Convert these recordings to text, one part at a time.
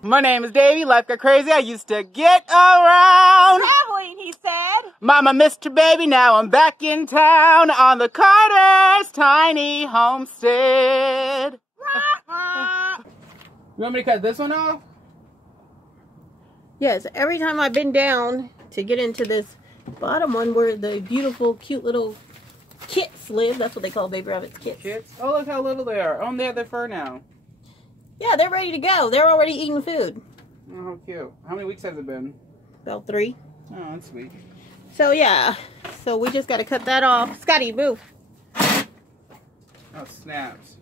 My name is Davey. Life got crazy. I used to get around. Traveling, he said. Mama missed her baby. Now I'm back in town on the Carter's tiny homestead. You want me to cut this one off? Yes, every time I've been down to get into this bottom one where the beautiful, cute little kits live. That's what they call baby rabbits, kits. Kits? Oh, look how little they are. Oh, they have their fur now. Yeah, they're ready to go. They're already eating food. Oh, how cute. How many weeks has it been? About 3. Oh, that's sweet. So, yeah. So, we just got to cut that off. Scotty, move. Oh, snaps.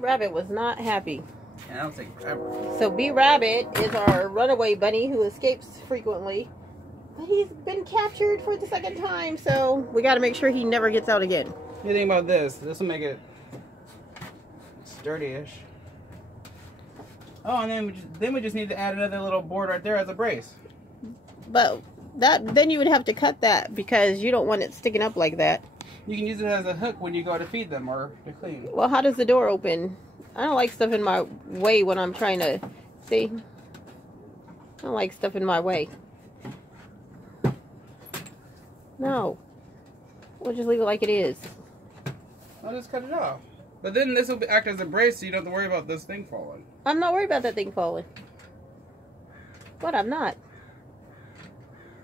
Rabbit was not happy. Yeah, that'll take forever. So B Rabbit is our runaway bunny who escapes frequently. But he's been captured for the 2nd time, so we got to make sure he never gets out again. What do you think about this? This will make it sturdy-ish. Oh, and then we just need to add another little board right there as a brace. But then you would have to cut that because you don't want it sticking up like that. You can use it as a hook when you go to feed them or to clean. Well, how does the door open? I don't like stuff in my way when I'm trying to see. I don't like stuff in my way. No. We'll just leave it like it is. I'll just cut it off. But then this will act as a brace so you don't have to worry about this thing falling. I'm not worried about that thing falling. But I'm not.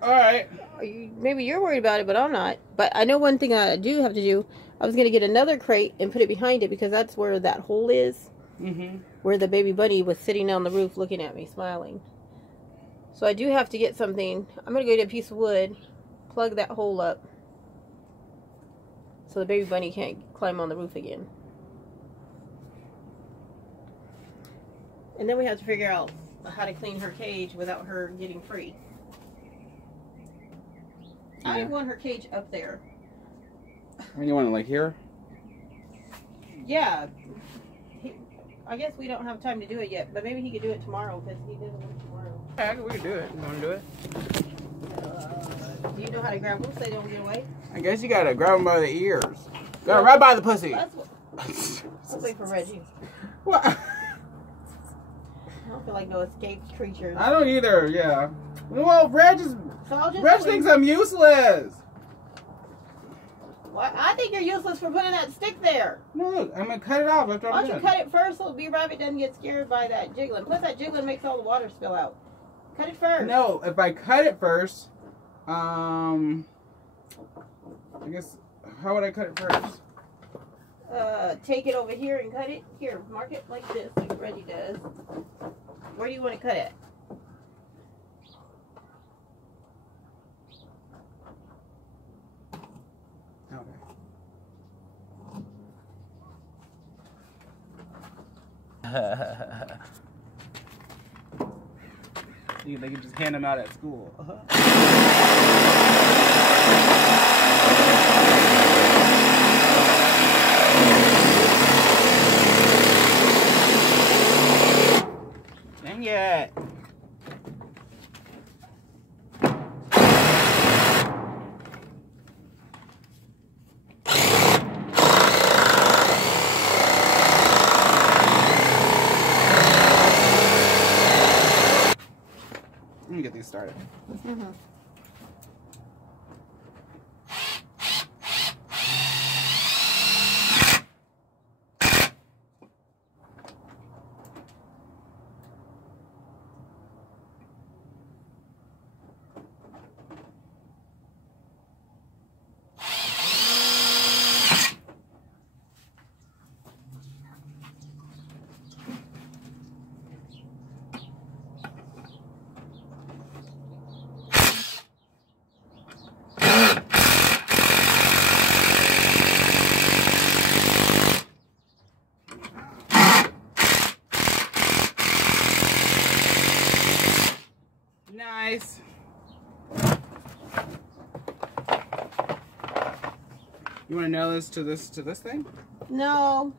Alright. Maybe you're worried about it, but I'm not. But I know one thing I do have to do. I was going to get another crate and put it behind it because that's where that hole is. Mm-hmm. Where the baby bunny was sitting on the roof looking at me, smiling. So I do have to get something. I'm going to go get a piece of wood, plug that hole up, so the baby bunny can't climb on the roof again. And then we have to figure out how to clean her cage without her getting free. Yeah. I want her cage up there. And you want it like here? Yeah. I guess we don't have time to do it yet, but maybe he could do it tomorrow because he doesn't work tomorrow. Yeah, we can do it. You want to do it? Do you know how to grab them so they don't get away? I guess you gotta grab them by the ears. Go right by the pussy. Let's wait for Reggie. What? I don't feel like no escaped creatures. I don't either, yeah. Well, Reg thinks I'm useless. What? I think you're useless for putting that stick there. No, look, I'm gonna cut it off after I'm done. Why don't you cut it first so B Rabbit doesn't get scared by that jiggling? Plus that jiggling makes all the water spill out. Cut it first. No, if I cut it first, I guess, how would I cut it first? Take it over here and cut it. Here, mark it like this, like Reggie does. Where do you want to cut it? They can just hand them out at school. Dang it. Let me get these started. Mm-hmm. You want to nail this to this thing? No.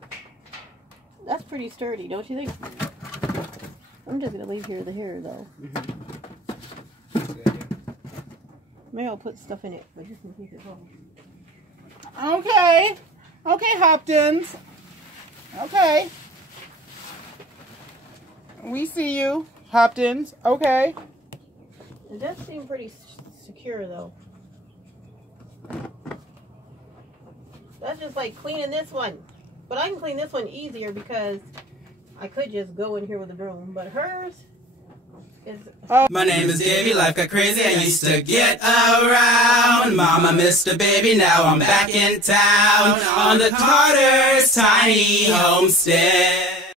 That's pretty sturdy, don't you think? I'm just gonna leave here the hair though. Maybe I'll put stuff in it, but just in case it's wrong. Okay. Okay, Hoptowns. Okay. We see you, Hoptowns. Okay. It does seem pretty secure though. That's just like cleaning this one. But I can clean this one easier because I could just go in here with a broom. But hers is... Oh. My name is Davey, life got crazy, I used to get around. Mama missed a baby, now I'm back in town on the Carter's tiny homestead.